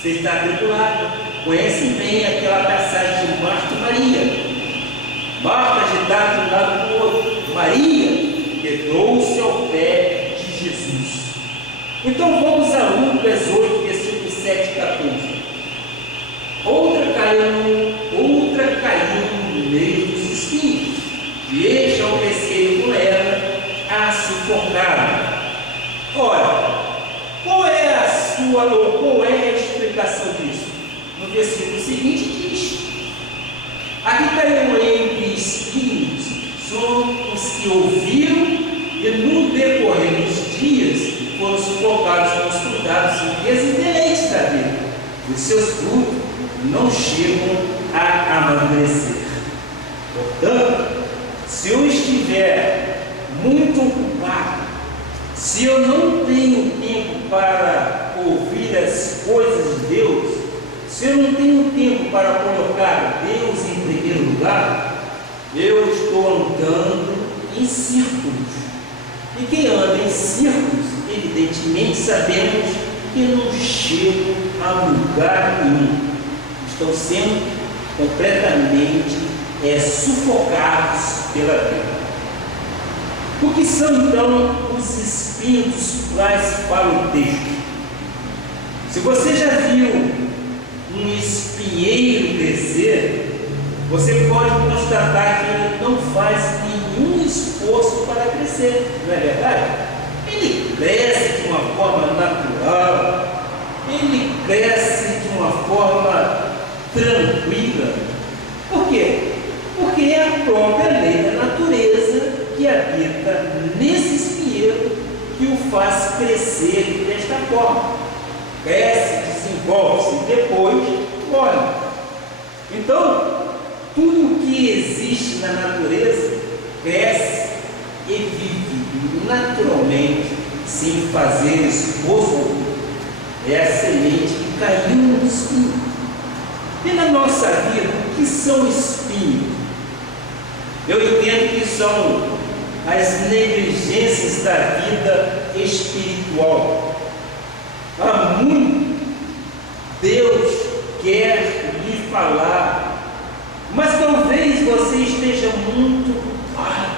Você está atribulado. Conhece bem aquela passagem de Marta e Maria. Marta agitava de um lado para o outro. Maria quedou-se ao pé de Jesus. Então vamos a Lucas 8, versículo 7 e 14. Outra caiu no meio dos espinhos, e este, ao crescer com ela, a sufocaram. Ora, qual é a explicação disso? No versículo seguinte diz: a que caiu entre espinhos são os que ouviram e no decorrer dos dias foram sufocados, construídos em dias indeleites da vida. Os seus frutos não chegam a amadurecer. Portanto, se eu estiver muito ocupado, se eu não tenho tempo para ouvir as coisas de Deus, se eu não tenho tempo para colocar Deus em primeiro lugar, eu estou andando em círculos. E quem anda em círculos, evidentemente sabemos que não chegam a lugar nenhum. Estão sendo completamente sufocados pela vida. O que são então os espinhos dos quais fala o texto? Se você já viu um espinheiro crescer, você pode constatar que ele não faz nenhum esforço para crescer, não é verdade? Ele cresce de uma forma natural, ele cresce de uma forma tranquila. Por quê? Porque é a própria lei da natureza que habita nesse espinheiro que o faz crescer desta forma. Cresce, desenvolve-se e depois morre. Então, tudo o que existe na natureza cresce e vive naturalmente, sem fazer esforço. É a semente que caiu no espinho. E na nossa vida, o que são espinhos? Eu entendo que são as negligências da vida espiritual. Há muito Deus quer lhe falar, mas talvez você esteja muito ocupado,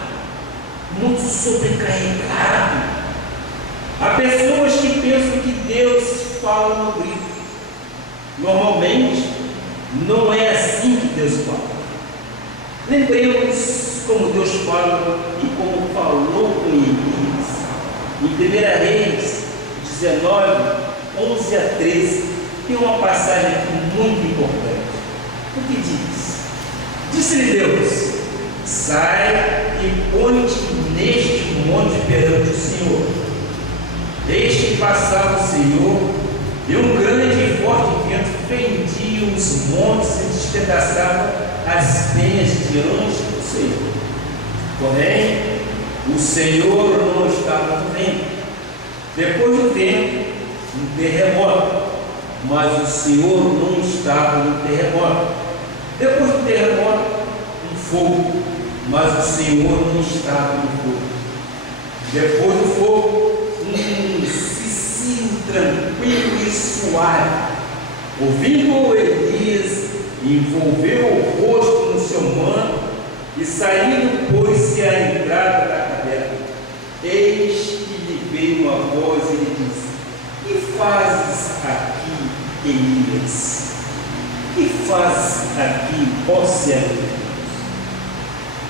muito sobrecarregado. Há pessoas que pensam que Deus fala no grito. Normalmente, não é assim que Deus fala. Lembremos como Deus fala e como falou com Elias. Em 1 Reis 19, 11 a 13, tem uma passagem aqui muito importante. O que diz? Disse-lhe Deus: sai e põe-te neste monte perante o Senhor. Eis que passava o Senhor, e um grande e forte vento fendia os montes e despedaçava as penhas diante do Senhor. Porém, o Senhor não estava no vento. Depois do vento, um terremoto, mas o Senhor não estava no terremoto. Depois do terremoto, um fogo, mas o Senhor não estava no fogo. Depois do fogo, um cicio tranquilo e suave. Ouvindo Elias, envolveu o rosto no seu manto e saindo, pôs-se à entrada da caverna. Eis que lhe veio uma voz e lhe disse: que fazes aqui, Elias? Que fazes aqui, ó servo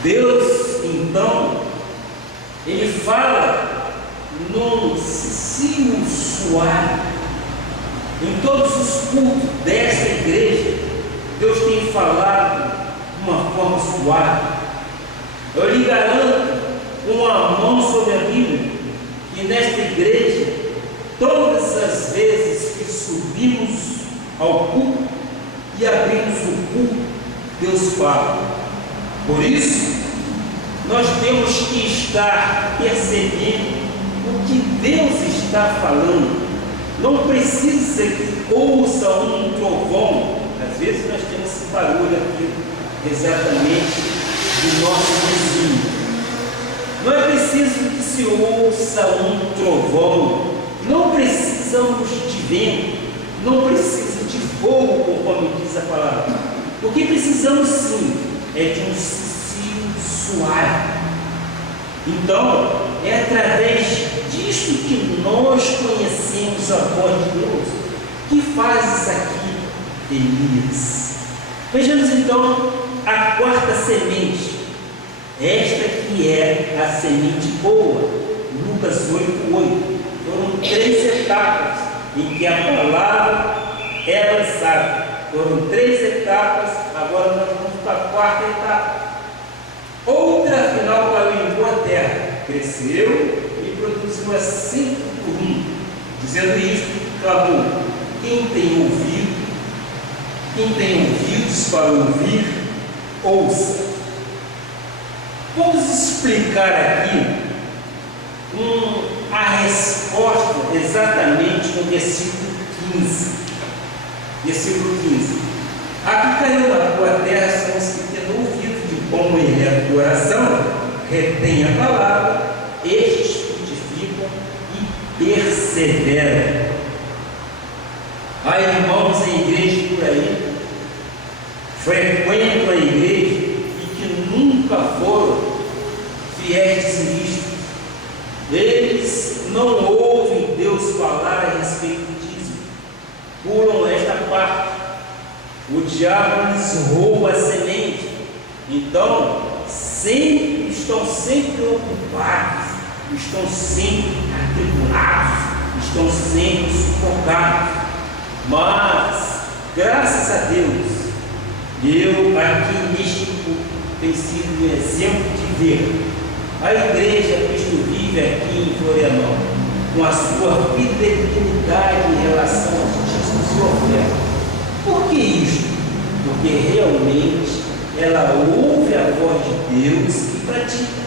de Deus? Deus, então, ele fala num cicio suave. Em todos os cultos desta igreja, Deus tem falado de uma forma suave. Eu lhe garanto, com a mão sobre a Bíblia, que nesta igreja, todas as vezes que subimos ao culto e abrimos o culto, Deus fala. Por isso, nós temos que estar percebendo o que Deus está falando. Não precisa que ouça um trovão. Às vezes nós temos esse barulho aqui, exatamente do nosso vizinho. Não é preciso que se ouça um trovão. Não precisamos de vento. Não precisa fogo, conforme diz a palavra. O que precisamos sim é de um sussurro suave. Então, é através disso que nós conhecemos a voz de Deus. Que faz isso aqui, Elias? Vejamos então a quarta semente. Esta que é a semente boa. Lucas 8:8. Foram 3 etapas em que a palavra é lançada. Foram 3 etapas, agora nós vamos para a quarta etapa. Outra, afinal, caiu em boa terra, cresceu e produziu a 5 por 1. Dizendo isto, clamou: quem tem ouvidos para ouvir, ouça. Vamos explicar aqui a resposta exatamente no versículo 15. Versículo 15. Aqui caiu na boa terra são os que tendo ouvido de bom e reto coração, retém a palavra, estes frutificam e perseveram. Há irmãos em igreja por aí, frequentam a igreja e que nunca foram fiéis dizimistas. Eles não ouvem Deus falar a respeito disso, pulam esta parte. O diabo lhes rouba a semente, então estão sempre ocupados, estão sempre atribulados, estão sempre sufocados. Mas, graças a Deus, eu aqui neste culto tenho sido um exemplo de ver a igreja Cristo Vive aqui em Florianópolis, com a sua fidelidade em relação aos dízimos e ofertas. Por que isso? Porque realmente ela ouve a voz de Deus e pratica.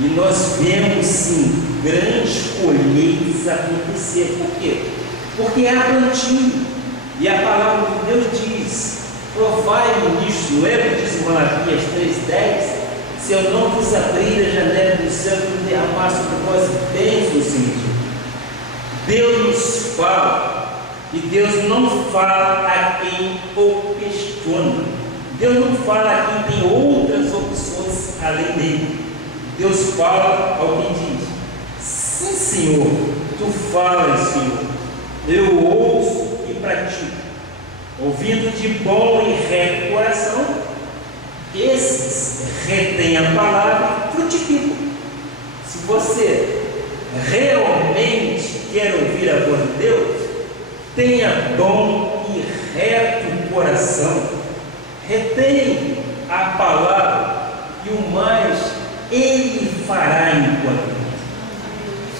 E nós vemos sim grandes colheitas acontecer. Por quê? Porque há plantio. E a palavra de Deus diz: provai-me nisto, não é o que diz Malaquias 3:10? Se eu não vos abrir a janela do céu e derramar sobre vós bênçãos, Senhor. Deus nos fala, e Deus não fala a quem o questiona. Deus não fala a quem tem outras opções além dele. Deus fala ao que diz: sim, Senhor, tu falas, Senhor, eu ouço e pratico. Ouvindo de bom e reto coração, esses retêm a palavra e frutificam. Se você realmente quer ouvir a voz de Deus, tenha bom e reto coração, retém a palavra e o mais Ele fará enquanto.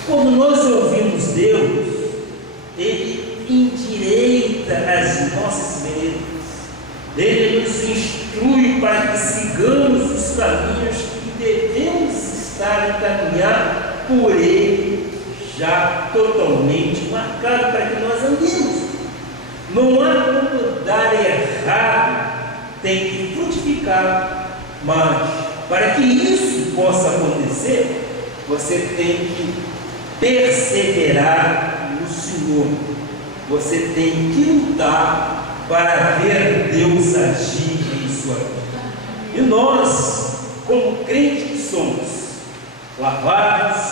Quando nós ouvimos Deus, Ele endireita as nossas veredas, Ele nos instrui para que sigamos os caminhos que devemos estar a caminhar por Ele, já totalmente marcado para que nós andemos. Não há como dar errado, tem que frutificar, mas para que isso possa acontecer, você tem que perseverar no Senhor. Você tem que lutar para ver Deus agir em sua vida. E nós, como crentes que somos, lavados,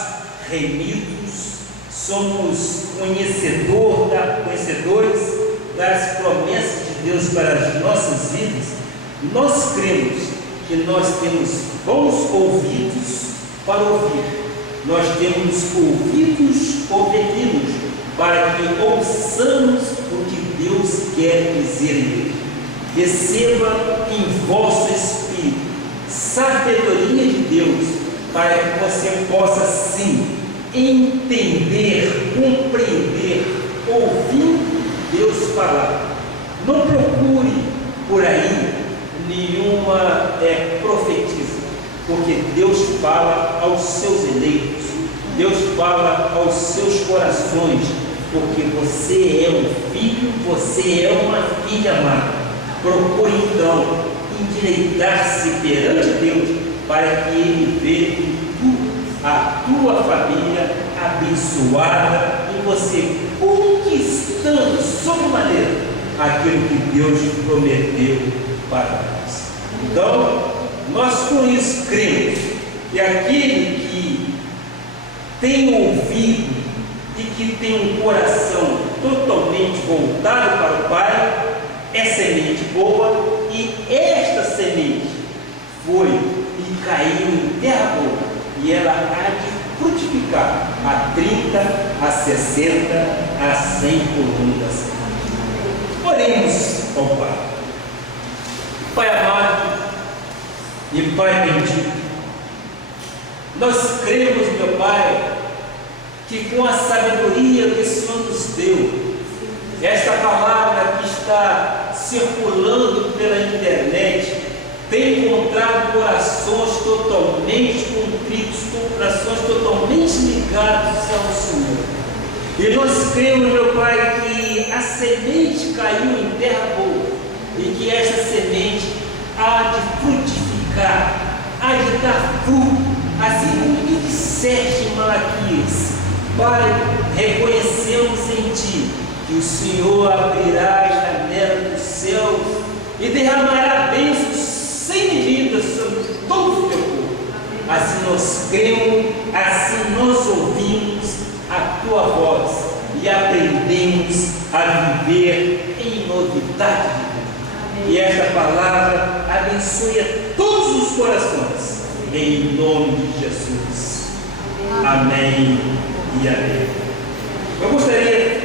remidos, somos conhecedores das promessas de Deus para as nossas vidas. Nós cremos que nós temos bons ouvidos para ouvir. Nós temos ouvidos ouvidos para que ouçamos o que Deus quer dizer em Deus. Receba em vosso espírito sabedoria de Deus, para que você possa sim entender, compreender, ouvir Deus falar. Não procure por aí nenhuma profetisa, porque Deus fala aos seus eleitos, Deus fala aos seus corações, porque você é um filho, você é uma filha amada. Procure então endireitar-se perante Deus, para que Ele veja a tua família abençoada e você conquistando sobremaneira aquilo que Deus prometeu para nós. Então, nós com isso cremos que aquele que tem ouvido e que tem um coração totalmente voltado para o Pai é semente boa, e esta semente foi e caiu em terra boa, e ela há de frutificar a 30, a 60, a 100 colunas. Oremos ao Pai. Pai amado e Pai bendito, nós cremos, meu Pai, que com a sabedoria que o Senhor nos deu, esta palavra que está circulando pela internet tem encontrado corações totalmente contritos, corações totalmente ligados ao Senhor. E nós cremos, meu Pai, que a semente caiu em terra boa e que esta semente há de frutificar, há de dar fruto, assim como tu disseste em Malaquias. Pai, reconhecemos em Ti que o Senhor abrirá as janelas dos céus e derramará bênçãos sem medida sobre todo o Teu povo. Assim nós cremos, assim nós ouvimos a Tua voz e aprendemos a viver em novidade de vida. E esta palavra abençoe a todos os corações, em nome de Jesus. Amém e amém. Eu gostaria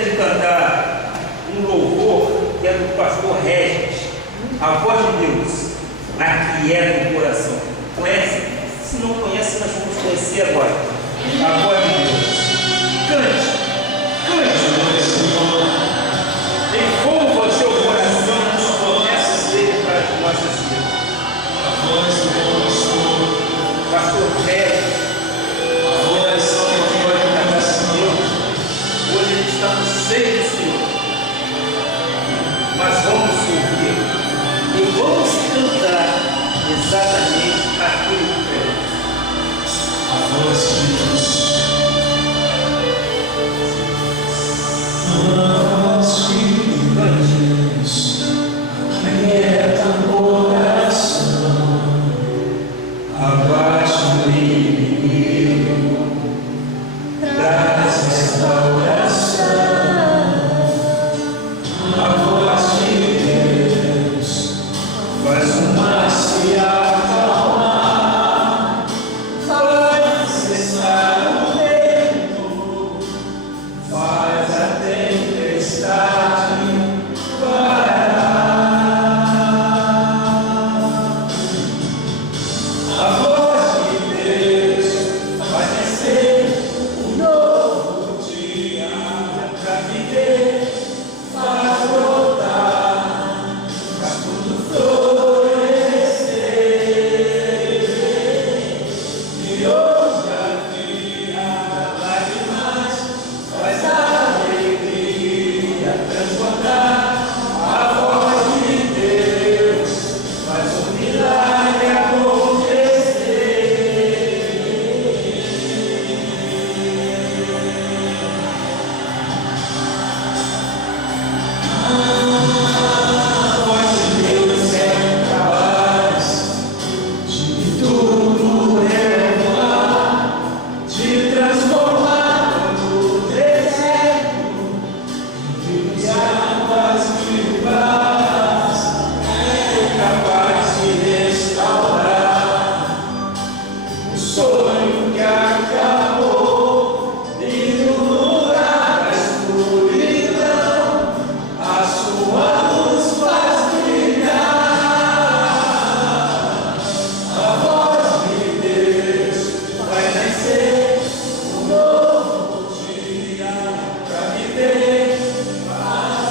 de cantar um louvor que é do pastor Regis, a voz de Deus, aquieta o coração. Conhece? Se não conhece, nós vamos conhecer agora. A voz de Deus. Cante, envolva o seu coração nas promessas dele para as nossas vidas. A voz do Senhor, pastor Regis. Hoje ele está no seio do Senhor, mas vamos ouvir e vamos cantar exatamente aquilo que queremos. A voz de Deus. A voz de Deus aquieta o coração, abate o inimigo, traz restauração. A voz de Deus faz o mar se acalmar, faz cessar o vento, faz a tempestade parar. A voz de Deus faz nascer um novo dia para viver, faz brotar, faz tudo florescer. E hoje havia lágrimas, faz a alegria transbordar. A voz de Deus faz o milagre acontecer. A voz de Deus é capaz de tudo renovar, de transformar todo o deserto em rios e águas vivas. É capaz de restaurar o sonho que acabou e no lugar da escuridão a sua luz faz brilhar. A voz de Deus vai nascer um novo dia para viver, faz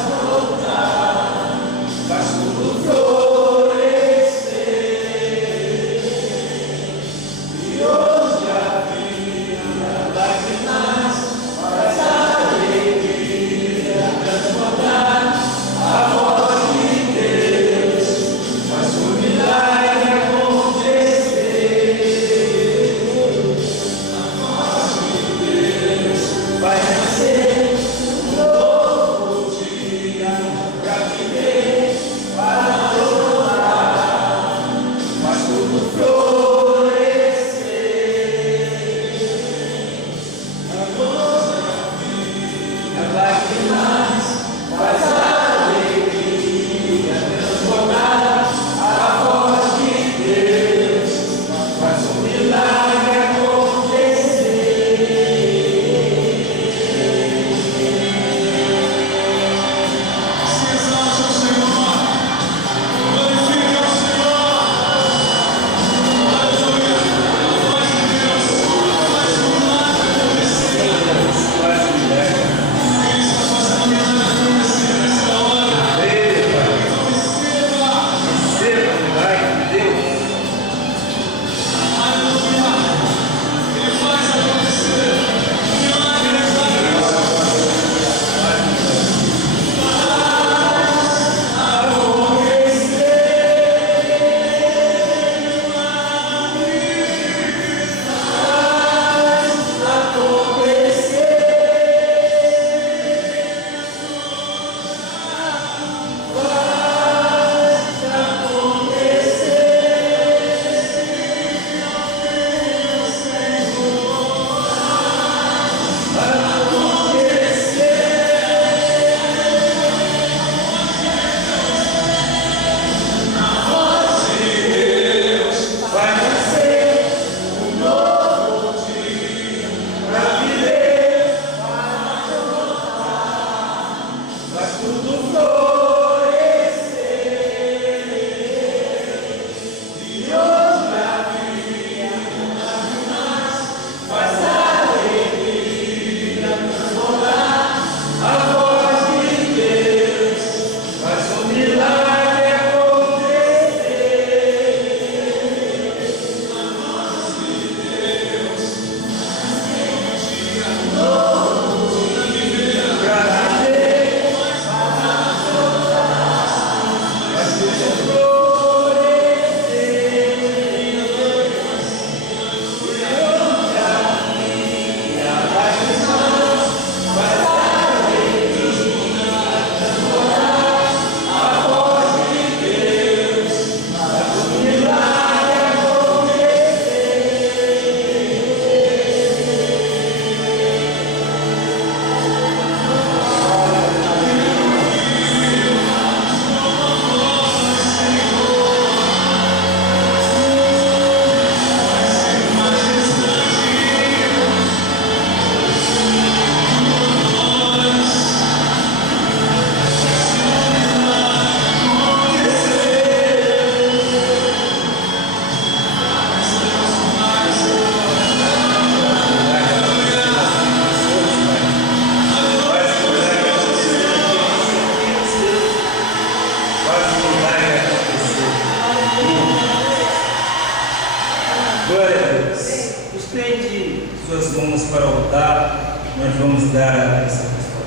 vamos dar a essa pessoa.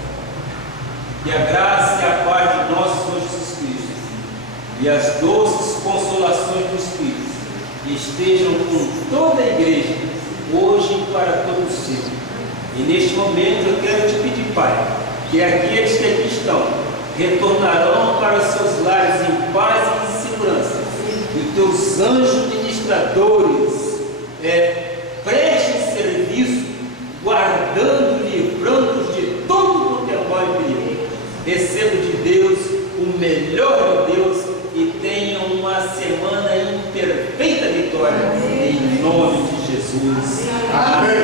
Que a graça e a paz de nosso Senhor Jesus Cristo e as doces consolações do Espírito estejam com toda a igreja, hoje e para todo sempre. E neste momento eu quero te pedir, Pai, que aqueles que aqui estão retornarão para os seus lares em paz e em segurança, e os teus anjos ministradores prestem serviço, guardando e livrando-os de todo o temor e perigo. Receba de Deus o melhor de Deus e tenha uma semana em perfeita vitória, em nome de Jesus. Amém.